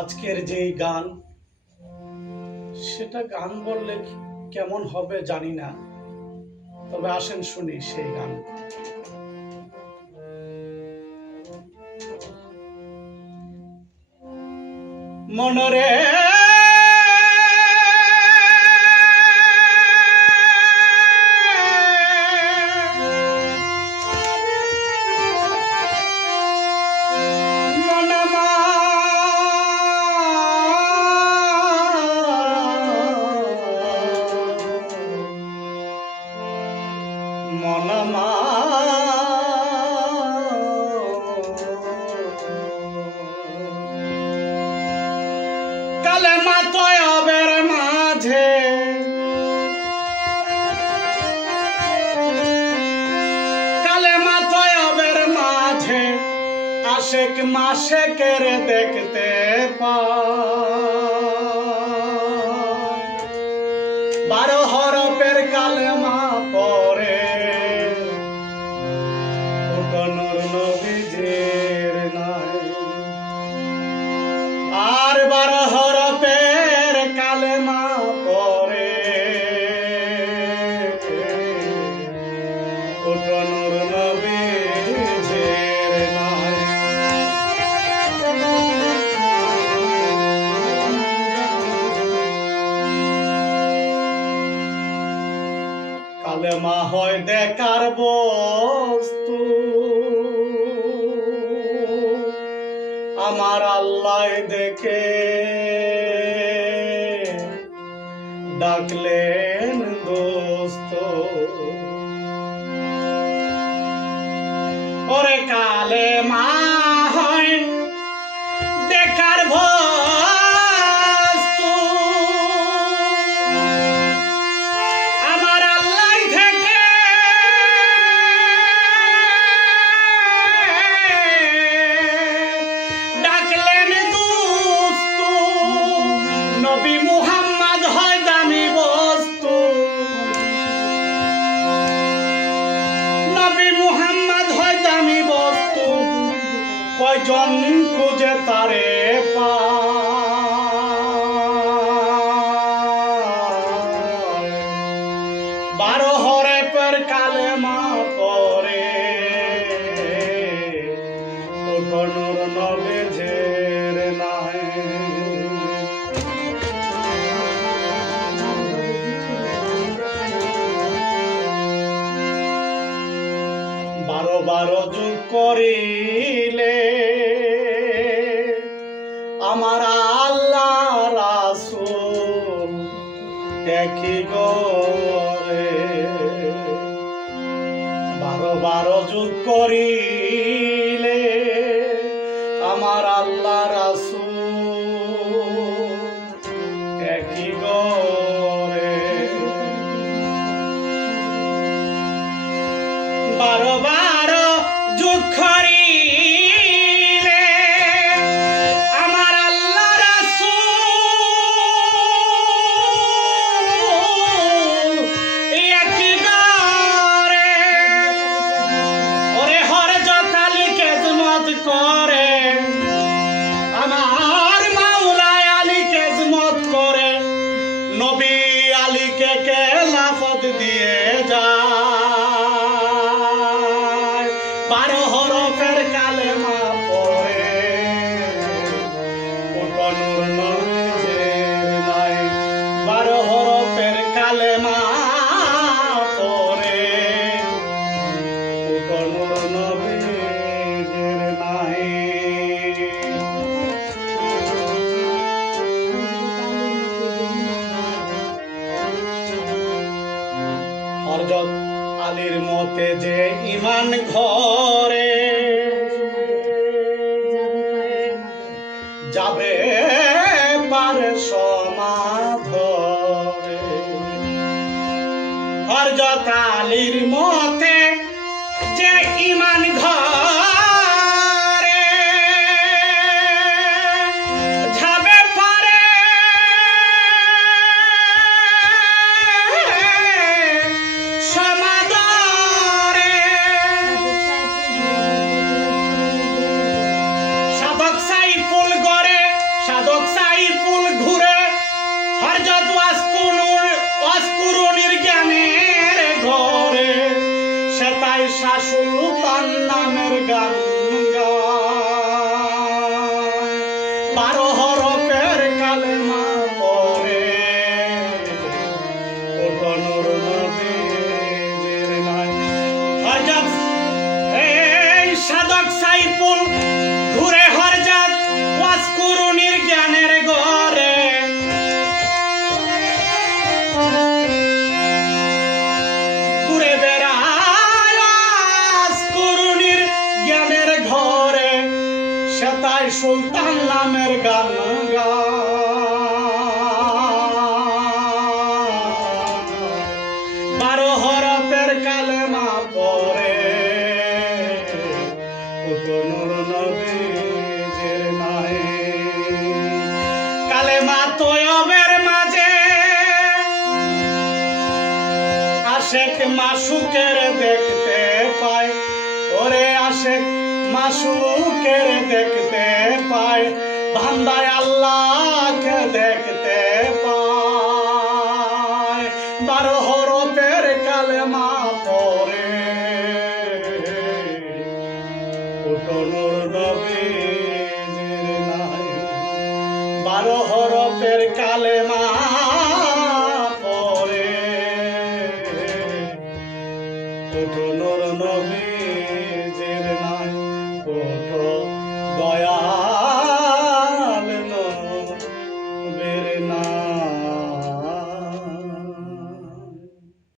আজকের যেই গান, সেটা গান বললে কেমন হবে জানি না, তবে আসেন শুনি সেই গান। মনরে মনমা কালেমা তয়বের মাঝে কালেমা তয়বের মাঝে আশেক মাশেকের দেখতে পায়। 12 হরফের কালেমা পড়ে নূর নবীজির নাই। আর 12 হরফের কালেমা পড়ে নূর নবীজির নাই। কালেমা হয় দেখার বস্তু, আমার আল্লাহ দেখে ডাকলেন দোস্ত। ওরে কালেমা হয় দেখার বস্তু, আমার আল্লাহ থেকে ডাকলেন দোস্ত। নবী মুহাম্মদ হয় দামি বস্তু, নবী মুহাম্মদ হয় দামি বস্তু। কয়জন খুঁজে তারে পায়। 12 হরফের কালেমা পড়ে নূর নবীজির নাই। বারো যুগ করিলে আমার আল্লাহ রাসূল দেখি গরে। 12 যুগ করিলে আমার আল্লাহ রাসূল দেখি গরে। 12 যুগ করিলে আমার আল্লাহ রাসূল একই ঘরে। ওরে হযরত আলী খেদমত করে, আমার মাওলা আলী খেদমত করে। নবী আলীকে খেলাফত দিয়ে যায়। 12 হরফের কালেমা পড়ে নূর নবীজির নাই। 12 হরফের কালেমা পড়ে নূর নবীজির নাই। হযরত আলীর মতে যে ঈমান ঘরে যাবে পারে সমাধরে। হযরত আলীর মতে যে ঈমান ঘরে যাবে পারে সমাধরে। সাধক সাইফুল গড়ে, সাধক 12 হরফের কালেমা পড়ে ওঠো নূর নবীজির নাই। হরজাত এই সাধক সাইফুল ঘুরে হরজাত ওয়াজ কুরুনির জ্ঞানের ঘরে, ঘুরে বেড়ায় ওয়াজ কুরুনির জ্ঞানের ঘরে, সেতাই সুলতান নামের গান গায়। 12 হরফের কালেমা পড়ে ওঠো নূর নবীজির নাই। কালেমা তয়বের মাঝে আশেক মাসুকের দেখতে পায়, ওরে আশেক মাসুকের দেখতে পায়, বান্দায় আল্লাহকে দেখতে পায়। 12 হরফের কালেমা পড়ে ওঠো নূর নবীজির নাই। 12 হরফের কালেমা পড়ে ওঠো নূর নবী